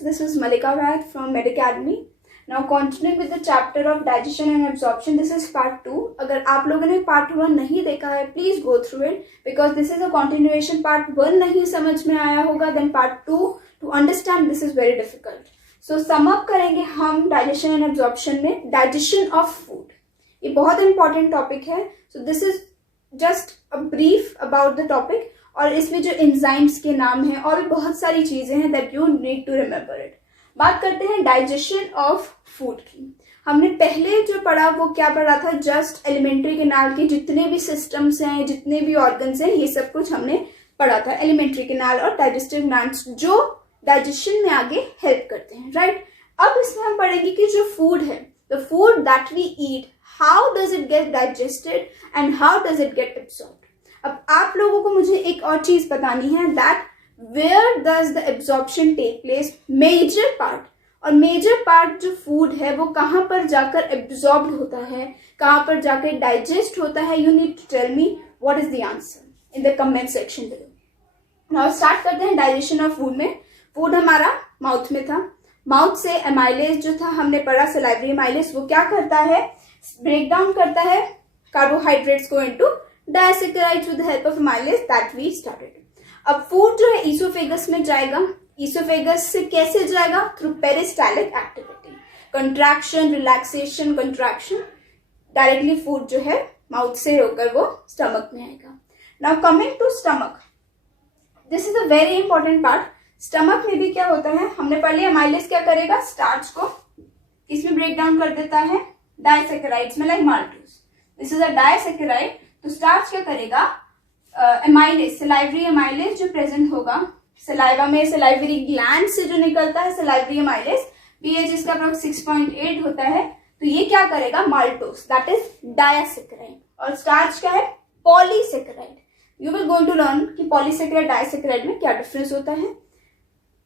students, this is Malika Vaid from Med Academy. Now continuing with the chapter of digestion and absorption, this is part 2. अगर आप लोगों ने part 1 नहीं देखा है, please go through it because this is a continuation. Part 1 नहीं समझ में आया होगा, then part 2 to understand this is very difficult. So sum up करेंगे हम digestion and absorption में digestion of food. ये बहुत important topic है. So this is just a brief about the topic. और इसमें जो एंजाइम्स के नाम हैं और भी बहुत सारी चीजें हैं that you need to remember it. बात करते हैं डाइजेशन ऑफ फूड की. हमने पहले जो पढ़ा वो क्या पढ़ा था, जस्ट एलिमेंट्री कैनाल के जितने भी सिस्टम्स हैं, जितने भी ऑर्गन्स हैं, ये सब कुछ हमने पढ़ा था. एलिमेंट्री कैनाल और डाइजेस्टिव ग्लैंड्स जो डाइजेशन में आगे हेल्प करते हैं, राइट. अब इसमें हम पढ़ेंगे कि जो फूड है, the food that we eat, how does it get digested and how does it get absorbed. अब आप लोगों को मुझे एक और चीज बतानी है that where does the absorption take place. Major part, और मेजर पार्ट जो फूड है वो कहाँ पर जाकर एब्जॉर्ब्ड होता है, कहाँ पर जाकर डाइजेस्ट होता है. You need to tell me what is the answer in the comment section below. Now start करते हैं डाइजेशन ऑफ फूड में. फूड हमारा माउथ में था. माउथ से एमाइलेज जो था हमने पढ़ा, सलाइवरी एमाइलेज, वो क्या करता है, ब्रेक डाउन करता है कार्बोहाइड्रेट्स को into disaccharides with the help of amylase that we started. अब फूड जो है ईसोफेगस में जाएगा. ईसोफेगस से कैसे जाएगा, through peristaltic activity, contraction, relaxation, contraction. Directly food जो है माउथ से होकर वो स्टमक में आएगा. Now coming to stomach, this is a very important part. Stomach में भी क्या होता है, हमने पढ़ लिया. एमाइलेज क्या करेगा, स्टार्च को इसमें ब्रेक डाउन कर देता है डायसेक्राइड्स में, like maltose. This is a disaccharide. तो स्टार्च क्या करेगा, एमाइलेज, सलाइवरी एमाइलेज जो प्रेजेंट होगा सलाइवा में, सलाइवरी ग्लैंड से जो निकलता है सलाइवरी एमाइलेज, पीएच इसका अप्रॉक्स 6.8 होता है. तो ये क्या करेगा, माल्टोज, दैट इज डायसेक्राइड. और स्टार्च क्या है, polysaccharide. You will going to learn कि पॉलीसेक्राइड डायसेक्राइड में क्या डिफरेंस होता है.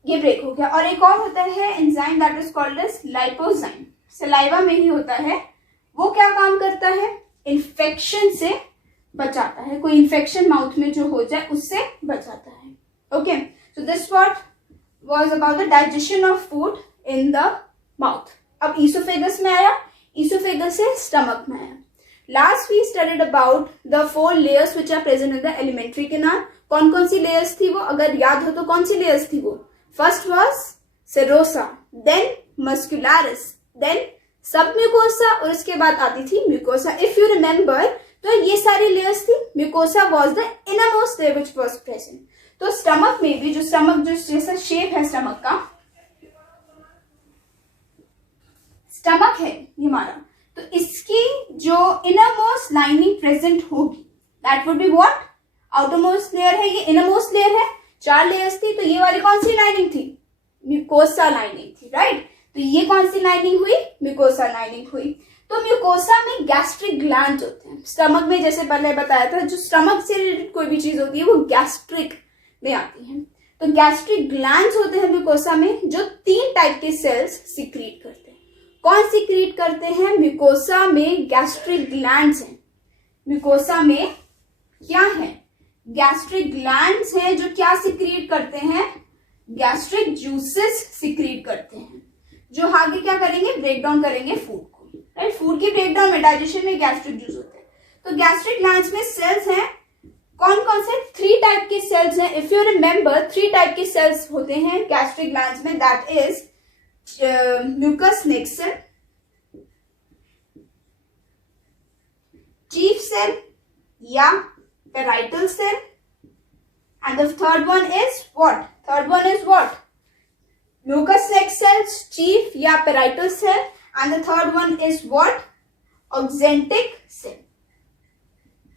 ये ब्रेक हो गया. और एक और होता है enzyme that is called as lipozyme. Saliva में ही होता है. वो क्या काम करता है, इन्फेक्शन से बचाता है. कोई इन्फेक्शन माउथ में जो हो जाए उससे बचाता है. Okay, so this what was about the digestion of food in the mouth. अब ईसोफेगस में आया, ईसोफेगस से स्टमक में आया. Last we studied about the 4 layers which are present in the alimentary canal. कौन कौन सी लेयर्स थी वो, अगर याद हो तो कौन सी लेयर्स थी वो. First was serosa, then muscularis, then submucosa, और उसके बाद आती थी म्यूकोसा. इफ यू रिमेंबर, तो ये सारी लेयर्स थी. Mucosa was the innermost layer which was present. तो स्टमक में भी, जो स्टमक जो जैसा शेप है स्टमक का, स्टमक है ये हमारा, तो इसकी जो इनरमोस्ट लाइनिंग प्रेजेंट होगी that would be what, outermost layer है, ये इनरमोस्ट लेयर है. 4 लेयर्स थी, तो ये वाली कौन सी लाइनिंग थी, म्यूकोसा लाइनिंग थी, राइट. तो ये कौन सी लाइनिंग हुई, म्यूकोसा लाइनिंग हुई. तो म्यूकोसा में गैस्ट्रिक ग्लैंड्स होते हैं. स्टमक में जैसे पहले बताया था, जो स्टमक से रिलेटेड कोई भी चीज होती है वो गैस्ट्रिक में आती है. तो गैस्ट्रिक ग्लैंड्स होते हैं म्यूकोसा में, जो 3 टाइप के सेल्स सिक्रीट करते हैं. कौन सिक्रीट करते हैं, म्यूकोसा में गैस्ट्रिक ग्लैंड्स हैं. म्यूकोसा में क्या है, गैस्ट्रिक ग्लैंड्स हैं जो क्या सिक्रीट करते हैं, गैस्ट्रिक जूसेस सिक्रीट करते हैं, जो आगे क्या करेंगे, ब्रेक डाउन करेंगे फूड को, राइट. फूड की ब्रेक डाउन में, डाइजेशन में गैस्ट्रिक जूस होते हैं. तो गैस्ट्रिक ग्लैंड्स में सेल्स हैं, कौन कौन से, 3 टाइप के सेल्स हैं. इफ यू रिमेंबर, 3 टाइप के सेल्स होते हैं गैस्ट्रिक ग्लैंड्स में, that is mucus neck cells, chief cell या parietal cell, and the third one is what, third one is what, mucus neck cells, chief या parietal cell, and the third one is what, oxyntic cell,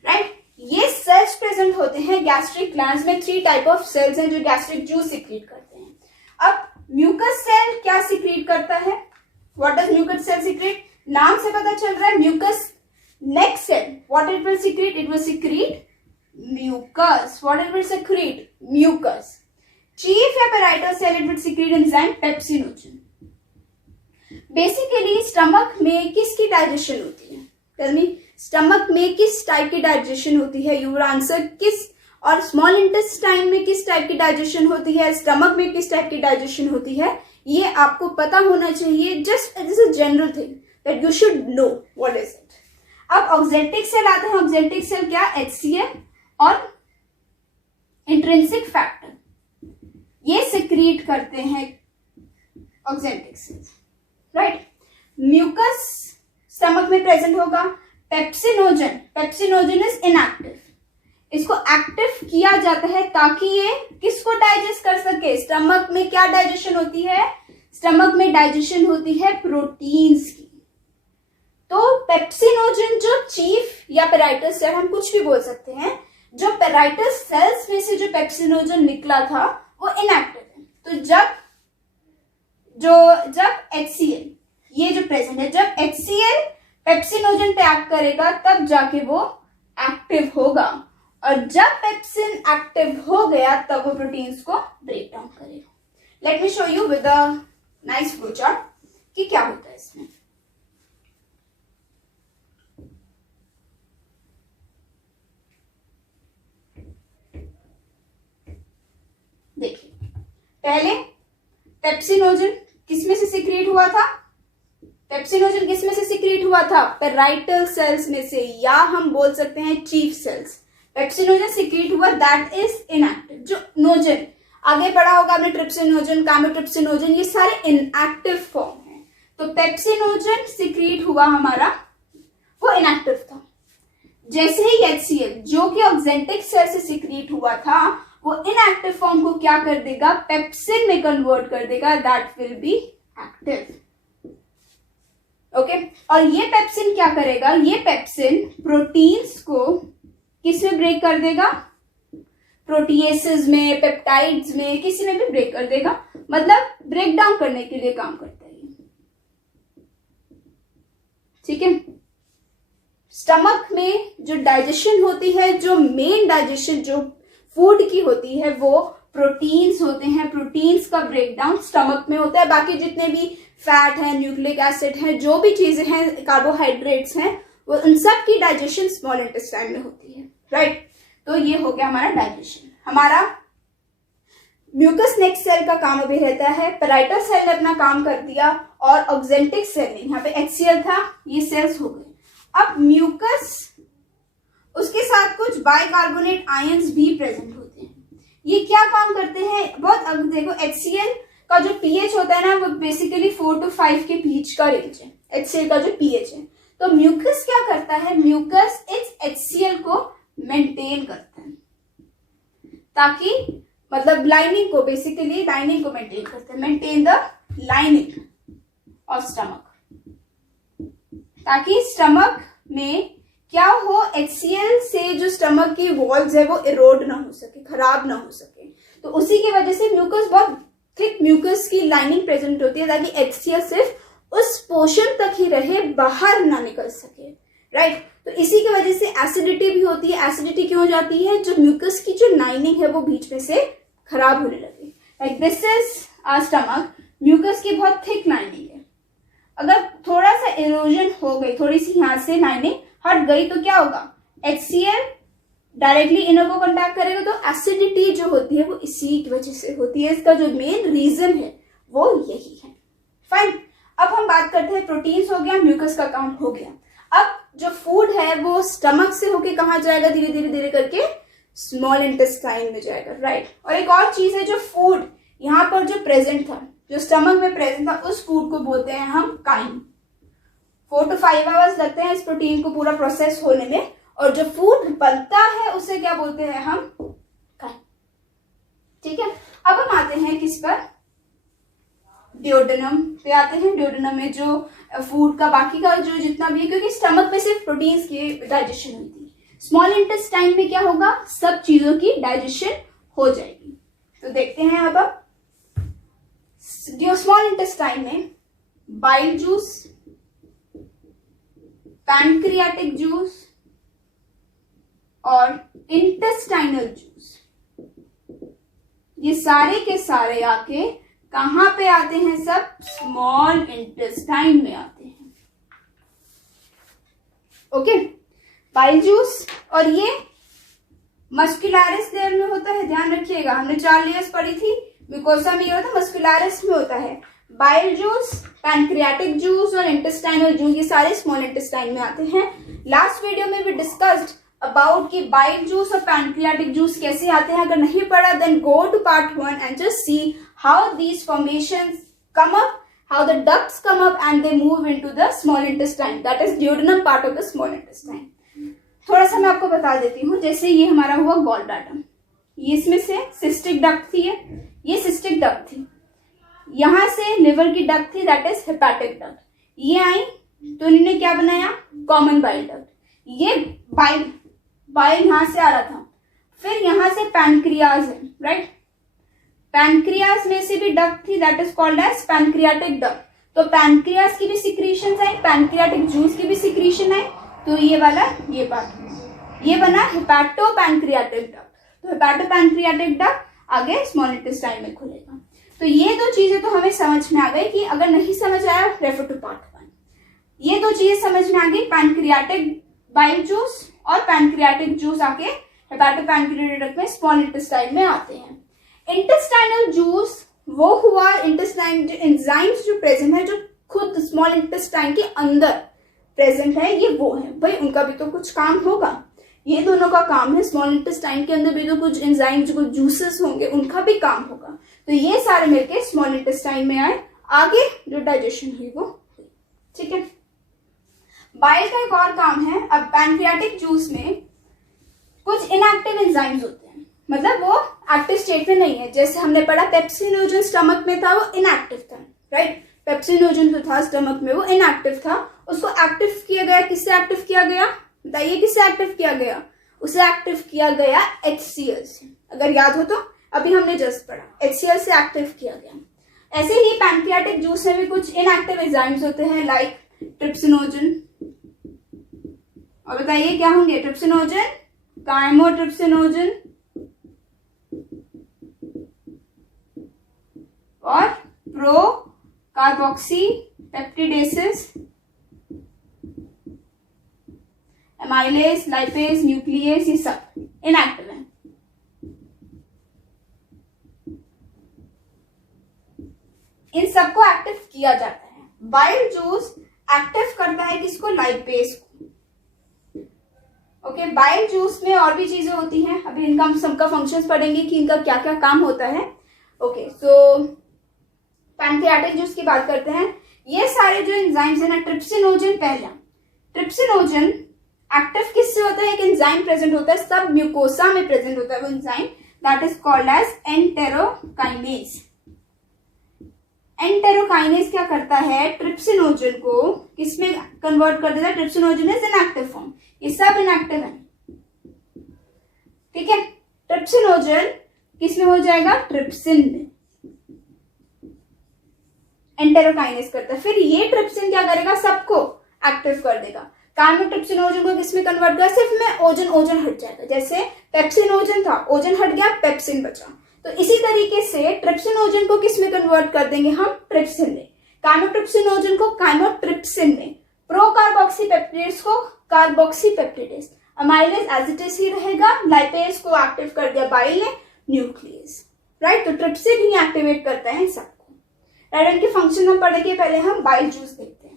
right. ये cells present होते हैं gastric glands में. 3 type of sales हैं जो gastric juice secrete करते हैं. अब म्यूकस सेल क्या सिक्रीट करता है, what does mucus cell secrete, नाम से पता चल रहा है. Mucus neck cell, what it will secrete, it will secrete mucus. What it will secrete, mucus. Chief या parietal cell, it will secrete enzyme pepsinogen. Basically stomach में किसकी digestion होती है, टेल मी, स्टमक में किस टाइप की digestion होती है, यू विल आंसर किस. और स्मॉल इंटेस्टाइन में किस टाइप की डाइजेशन होती है, स्टमक में किस टाइप की डाइजेशन होती है, ये आपको पता होना चाहिए, just it is a general thing that you should know what is it. अब ऑक्जेंटिक सेल आते हैं। ऑक्जेंटिक सेल क्या, HCl और इंट्रिंसिक फैक्टर, ये सिक्रीट करते हैं oxyntic cells, right. Mucus stomach में प्रेजेंट होगा। पेप्सिनोजन, पेप्सिनोजन इज इनएक्टिव, इसको एक्टिव किया जाता है ताकि ये किसको डाइजेस्ट कर सके। स्टमक में क्या डाइजेशन होती है, स्टमक में डाइजेशन होती है प्रोटीन्स की। तो पेप्सिनोजन जो चीफ या पेराइटस सेल, हम कुछ भी बोल सकते हैं, जो पेराइटस सेल्स में से जो पेप्सिनोजन निकला था वो इनएक्टिव है। तो जब HCl ये जो प्रेजेंट है, जब HCl पेप्सिनोजन पे एक्ट करेगा तब जाके वो एक्टिव होगा, और जब पेप्सिन एक्टिव हो गया तब वो प्रोटीन्स को ब्रेक डाउन करेगा। Let me show you with a nice flow chart कि क्या होता है इसमें। देखिए, पहले पेप्सिनोजन किसमें से सिक्रीट हुआ था, पेप्सिनोजन किसमें से सिक्रीट हुआ था, पेराइटल सेल्स में से, या हम बोल सकते हैं चीफ सेल्स। पेप्सिनोजन सिक्रीट हुआ, दैट इज इनएक्टिव। जो नोजन आगे पढ़ा होगा आपने, ट्रिप्सिनोजन, काइमोट्रिप्सिनोजन, ये सारे इनएक्टिव फॉर्म है। तो पेप्सिनोजन सिक्रीट हुआ हमारा, वो इनएक्टिव था। जैसे ही HCl जो कि ऑक्जेंटिक सेल से सिक्रीट हुआ था, वो इनएक्टिव फॉर्म को क्या कर देगा, पेप्सिन में कन्वर्ट कर देगा, that will be active. Okay, और ये पेप्सिन क्या करेगा, ये पेप्सिन प्रोटीन्स को किस में ब्रेक कर देगा, प्रोटीएसेस में, पेप्टाइड्स में, किसी में भी ब्रेक कर देगा, मतलब ब्रेक डाउन करने के लिए काम करता है। ठीक है, स्टमक में जो डाइजेशन होती है, जो मेन डाइजेशन जो फूड की होती है, वो प्रोटीन्स होते हैं। प्रोटीन्स का ब्रेकडाउन स्टमक में होता है। बाकी जितने भी फैट है, न्यूक्लिक एसिड है, जो भी चीजें हैं, कार्बोहाइड्रेट्स हैं, वो उन सब की डाइजेशन स्मॉल इंटेस्टाइन में होती है, राइट। तो ये हो गया हमारा डाइजेशन। हमारा म्यूकस नेक्स्ट सेल का काम अभी रहता है, पेराइटल सेल ने अपना काम कर दिया, और ऑक्जेंटिक सेल ने, यहाँ पे HCl था, ये सेल्स हो गए। अब म्यूकस, उसके साथ कुछ बाइकार्बोनेट आयंस भी प्रेजेंट होते हैं। ये क्या काम करते हैं, बहुत देखो, HCl का जो pH होता है ना, वो बेसिकली 4 to 5 के बीच का रेंज है, HCl का जो pH है। तो म्यूकस क्या करता है, म्यूकस इस HCl को मेंटेन करता है, ताकि मतलब लाइनिंग को, बेसिकली लाइनिंग को मेंटेन करते हैं, maintain the lining of stomach, ताकि स्टमक में क्या हो, HCl से जो स्टमक की वॉल्स है वो इरोड ना हो सके, खराब ना हो सके। तो उसी की वजह से म्यूकस, बहुत थिक म्यूकस की लाइनिंग प्रेजेंट होती है, ताकि HCl सिर्फ उस पोर्शन तक ही रहे, बाहर ना निकल सके, राइट। तो इसी की वजह से एसिडिटी भी होती है। एसिडिटी क्यों हो जाती है, जो म्यूकस की जो लाइनिंग है वो बीच में से खराब होने लगी। Like this is our stomach, mucus की बहुत थिक लाइनिंग है। अगर थोड़ा सा इरोजन हो गई, थोड़ी सी यहाँ से लाइनिंग हट गई, तो क्या होगा, HCl डायरेक्टली इनर को कॉन्टैक्ट करेगा, तो एसिडिटी जो होती है वो इसी की वजह से होती है। इसका जो मेन रीजन है वो यही है। फाइन, अब हम बात करते हैं, प्रोटीन्स हो गया, म्यूकस का काम हो गया। अब जो फूड है वो स्टमक से होके कहाँ जाएगा, धीरे धीरे धीरे करके स्मॉल इंटेस्टाइन में जाएगा, राइट। और एक और चीज है, जो फूड यहाँ पर जो प्रेजेंट था, जो स्टमक में प्रेजेंट था, उस फूड को बोलते हैं हम काइम। 4 to 5 आवर्स लगते हैं इस प्रोटीन को पूरा प्रोसेस होने में, और जो फूड बनता है उसे क्या बोलते हैं हम, काइम। ठीक है, अब हम आते हैं किस पर, डिओडेनम पे आते हैं। डिओडेनम में जो फूड का बाकी का जो जितना भी है, क्योंकि स्टमक में सिर्फ प्रोटीन्स की डाइजेशन होती है, स्मॉल इंटेस्टाइन में क्या होगा, सब चीजों की डाइजेशन हो जाएगी। तो देखते हैं अब स्मॉल इंटेस्टाइन में बाइल जूस, पैनक्रियाटिक जूस और इंटेस्टाइनल जूस, ये सारे के सारे आके कहां पे आते हैं, सब स्मॉल इंटेस्टाइन में आते हैं। ओके, बाइल जूस, और ये मस्कुलरिस लेयर में होता है, ध्यान रखिएगा, हमने 4 लेयर्स पढ़ी थी, म्यूकोसा में ये होता है, मस्कुलरिस में होता है। बाइल जूस, पैनक्रियाटिक जूस और इंटेस्टाइनल जूस, ये सारे स्मॉल इंटेस्टाइन में आते हैं। लास्ट वीडियो में भी डिस्कस्ड अबाउट कि बाइल जूस और पैनक्रियाटिक जूस कैसे आते हैं। अगर नहीं पढ़ा then go to part 1 and just see how these formations come up, how the ducts come up and they move into the small intestine, that is duodenum part of the small intestine. थोड़ा सा मैं आपको बता देती हूँ। जैसे ये हमारा हुआ गॉल ब्लैडर, ये इसमें से सिस्टिक डक्ट थी, ये सिस्टिक डक्ट थी, यहां से लिवर की डक्ट थी दैट इज हेपेटिक डक्ट, ये आई तो इन्होंने क्या बनाया कॉमन बाइल डक्ट, ये बाइल यहां से आ रहा था, फिर यहां से पैनक्रियाज है राइट, पैनक्रियाज में से भी डक्ट थी that is called as pancreatic duct, तो पैनक्रियाज की भी सिक्रीशन आई, पैनक्रियाटिक जूस की भी सिक्रीशन आई, तो ये वाला ये पार्ट ये बना हेपेटो पैनक्रियाटिक डक्ट, तो हेपेटो पैनक्रियाटिक डक्ट आगे स्मॉल इंटेस्टाइन में खुलेगा। तो ये दो चीजें तो हमें समझ में आ गई कि अगर नहीं समझ आया रेफर टू पार्ट 1। ये दो चीजें समझ में आ गई, पैनक्रियाटिक बाइल जूस और पैनक्रियाटिक जूस आके हेपेटो पैनक्रियाटिक डक्ट में स्मॉल इंटेस्टाइन में आते हैं। इंटेस्टाइनल जूस वो हुआ इंटेस्टाइन जो एंजाइम्स जो प्रेजेंट है जो खुद स्मॉल इंटेस्टाइन के अंदर प्रेजेंट है, ये वो है भाई, उनका भी तो कुछ काम होगा, ये दोनों का काम है। स्मॉल इंटेस्टाइन के अंदर भी तो कुछ एंजाइम्स कुछ जूसेस होंगे, उनका भी काम होगा, तो ये सारे मिलके स्मॉल इंटेस्टाइन में आए, आगे जो डाइजेशन हुई वो हुई। ठीक है, बाइल का एक और काम है। अब पैनक्रियाटिक जूस में कुछ इनएक्टिव एंजाइम्स होते हैं, मतलब वो एक्टिव स्टेट में नहीं है। जैसे हमने पढ़ा पेप्सिनोजन स्टमक में था, वो इनएक्टिव था राइट, पेप्सिनोजन जो था स्टमक में वो इनएक्टिव था, उसको एक्टिव किया गया। किससे एक्टिव किया गया बताइए, किससे एक्टिव किया गया? उसे एक्टिव किया गया HCl से, अगर याद हो तो अभी हमने जस्ट पढ़ा HCl से एक्टिव किया गया। ऐसे ही पैनक्रियाटिक जूस में भी कुछ इनएक्टिव एंजाइम्स होते हैं लाइक ट्रिप्सिनोजन, और बताइए क्या होंगे, ट्रिप्सिनोजन, काइमोट्रिप्सिनोजन और procarboxypeptidases, amylase, lipase, nucleus, ये सब इनएक्टिव है। इन सबको एक्टिव किया जाता है। बाइल जूस एक्टिव करता है किसको, लाइपेज को। ओके, बाइल जूस में और भी चीजें होती हैं, अभी इनका हम सबका फंक्शंस पढ़ेंगे कि इनका क्या क्या काम होता है। ओके, सो पैनक्रियाटिक जूस की बात करते हैं। ये सारे जो एंजाइम्स है ना, ट्रिप्सिनोजन पहला, ट्रिप्सिनोजन एक्टिव किससे होता है, एक एंजाइम प्रेजेंट होता है, सब म्यूकोसा में प्रेजेंट होता है वो enzyme, that is called as enterokinase. Enterokinase क्या करता है, ट्रिप्सिनोजन को किसमें कन्वर्ट कर देता है, ट्रिप्सिनोजन इज इनएक्टिव फॉर्म, ये सब इनएक्टिव है। ठीक है, ट्रिप्सिनोजन किसमें हो जाएगा, ट्रिप्सिन में एंटेरोकाइनेज करता है। फिर ये ट्रिप्सिन क्या करेगा, सबको एक्टिव कर देगा। काइमोट्रिप्सिनोजन को किसमें कन्वर्ट कर, सिर्फ में ओजन हट जाएगा। जैसे पेप्सिनोजन था, ओजन हट गया, पेप्सिन बचा, तो इसी तरीके से ट्रिप्सिनोजन को किसमें कन्वर्ट कर देंगे हम, ट्रिप्सिन में। काइमोट्रिप्सिनोजन को काइमोट्रिप्सिन में, प्रो कार्बोक्सी पेप्टिडेस को carboxypeptidase, amylase as it is ही रहेगा, लाइपेज को एक्टिव कर दिया बाइल ने, न्यूक्लियस राइट। तो ट्रिप्सिन ही एक्टिवेट करता है सबको राइट। इनके फंक्शन हम पढ़ेंगे, पहले हम बाइल जूस देखते हैं।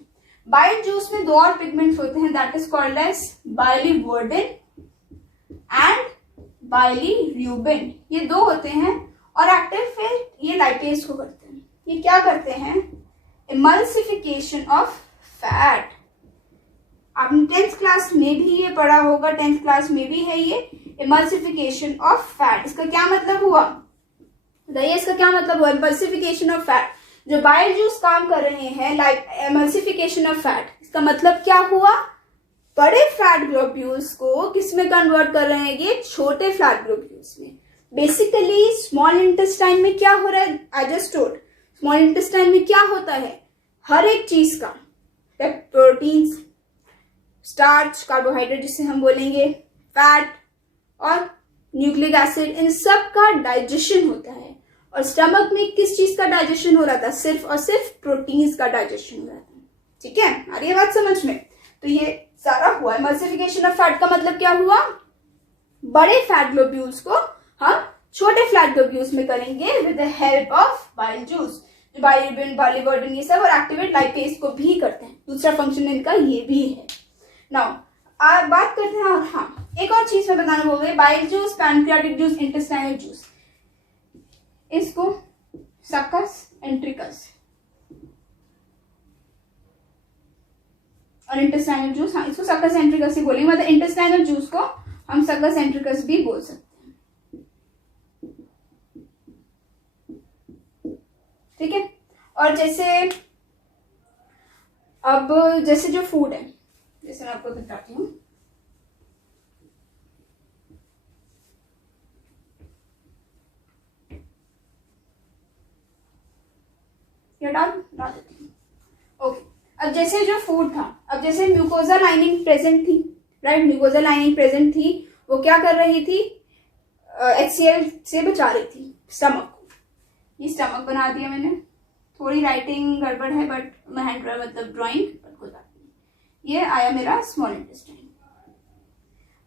बाइल जूस में दो और पिगमेंट्स होते हैं, that is called as biliverdin and bilirubin, ये दो होते हैं और एक्टिव फिर ये लाइपेज को करते हैं। ये क्या करते हैं, इमल्सिफिकेशन ऑफ फैट। आपने 10th क्लास में भी ये पढ़ा होगा, 10th क्लास में भी है ये इमल्सिफिकेशन ऑफ फैट। इसका क्या मतलब हुआ बताइए, इसका क्या मतलब हुआ, इमल्सिफिकेशन ऑफ फैट। जो बाइल जूस काम कर रहे हैं लाइक एमल्सिफिकेशन ऑफ फैट, इसका मतलब क्या हुआ, बड़े फैट ग्लोब्यूल्स को किसमें कन्वर्ट कर रहे हैं, ये छोटे फैट ग्लोब्यूल्स में। बेसिकली स्मॉल इंटेस्टाइन में क्या हो रहा है, I just told, small intestine में क्या होता है, हर एक चीज का, प्रोटीन्स, स्टार्च, कार्बोहाइड्रेट जिसे हम बोलेंगे, फैट और न्यूक्लिक एसिड, इन सब का डाइजेशन होता है। और स्टमक में किस चीज का डाइजेशन हो रहा था, सिर्फ और सिर्फ प्रोटीन्स का डाइजेशन हो रहा था। ठीक है, आ रही है बात समझ में। तो ये सारा हुआ इमल्सिफिकेशन ऑफ फैट का मतलब क्या हुआ, बड़े फैट ग्लोब्यूल्स को हम छोटे फैट ग्लोब्यूल्स में करेंगे with the help of bile juice. जो बाइलिरुबिन, बाइलिवर्डिन ये सब, और एक्टिवेट लाइपेज को भी करते हैं। दूसरा फंक्शन इनका ये भी है। नाउ बात करते हैं, हाँ एक और चीज मैं बताना भूल गई, bile juice, pancreatic juice, intestinal juice, इसको सक्कस एंट्रिकस और इंटेस्टाइनल जूस, हाँ इसको सक्कस एंट्रिकस ही बोलेंगे, मतलब इंटेस्टाइनल जूस को हम सक्कस एंट्रिकस भी बोल सकते हैं। ठीक है। और जैसे जो फूड है, जैसे मैं आपको बताती हूँ, ये डाल देती हूँ। ओके, अब जैसे जो फूड था, अब जैसे म्यूकोजा लाइनिंग प्रेजेंट थी, राइट, म्यूकोजा लाइनिंग प्रेजेंट थी, वो क्या कर रही थी, HCl से बचा रही थी स्टमक को। ये स्टमक बना दिया मैंने, थोड़ी राइटिंग गड़बड़ है बट मैं हैंड मतलब ड्राइंग ये आया मेरा स्मॉल इंटेस्टाइन।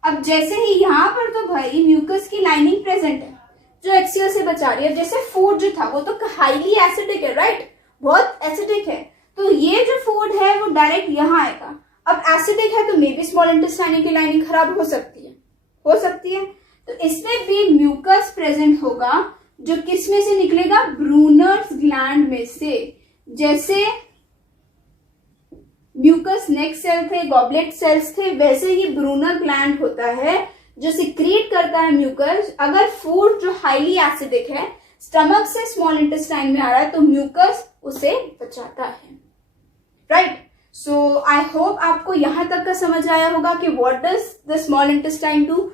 अब जैसे ही यहाँ पर तो भाई म्यूकस की लाइनिंग प्रेजेंट है जो HCl से बचा रही है। जैसे फूड जो था वो तो हाईली एसिडिक है, राइट, बहुत एसिडिक है, तो ये जो फूड है वो डायरेक्ट यहाँ आएगा। अब एसिडिक है तो मे बी स्मॉल इंटेस्टाइन की लाइनिंग खराब हो सकती है, तो इसमें भी म्यूकस प्रेजेंट होगा जो किस में से निकलेगा, ब्रूनर्स ग्लैंड में से। जैसे म्यूकस नेक सेल थे, गॉबलेट सेल्स थे, वैसे ही ब्रूनर ग्लैंड होता है जो सिक्रीट करता है म्यूकस। अगर फूड जो हाईली एसिडिक है स्टमक से स्मॉल इंटेस्टाइन में आ रहा है तो म्यूकस उसे बचाता है, राइट। सो आई होप आपको यहां तक का समझ आया होगा कि what does the small intestine do,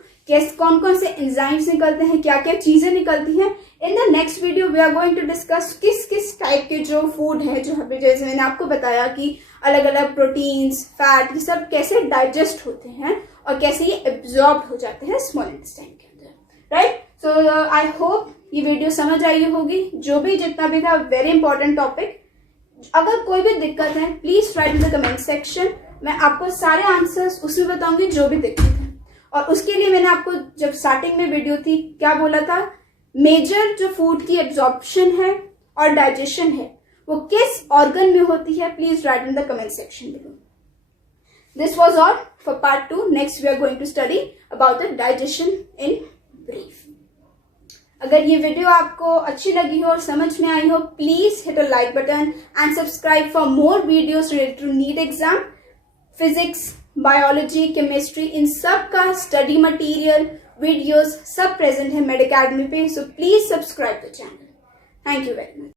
कौन कौन से एंजाइम्स निकलते हैं, क्या क्या चीजें निकलती हैं। In the next video we are going to discuss किस किस टाइप के जो फूड है, जो जैसे मैंने आपको बताया कि अलग अलग प्रोटीन्स, फैट, ये सब कैसे डाइजेस्ट होते हैं और कैसे ये एब्जॉर्ब हो जाते हैं स्मॉल इंटेस्टाइन के अंदर, राइट। सो आई होप ये वीडियो समझ आई होगी, जो भी जितना भी था, वेरी इंपॉर्टेंट टॉपिक। अगर कोई भी दिक्कत है please write in the comment section, मैं आपको सारे आंसर्स उसमें बताऊंगी जो भी दिक्कत है। और उसके लिए मैंने आपको जब स्टार्टिंग में वीडियो थी क्या बोला था, मेजर जो फूड की एब्जॉर्प्शन है और डाइजेशन है वो किस ऑर्गन में होती है, please write in the comment section below. This was all for part 2। Next we are going to study about the digestion in brief. अगर ये वीडियो आपको अच्छी लगी हो और समझ में आई हो, please hit a like button and subscribe for more videos related to NEET exam. Physics, biology, chemistry, इन सब का स्टडी मटेरियल, वीडियोस सब प्रेजेंट है मेड अकेडमी पे, so please subscribe the channel. Thank you very much.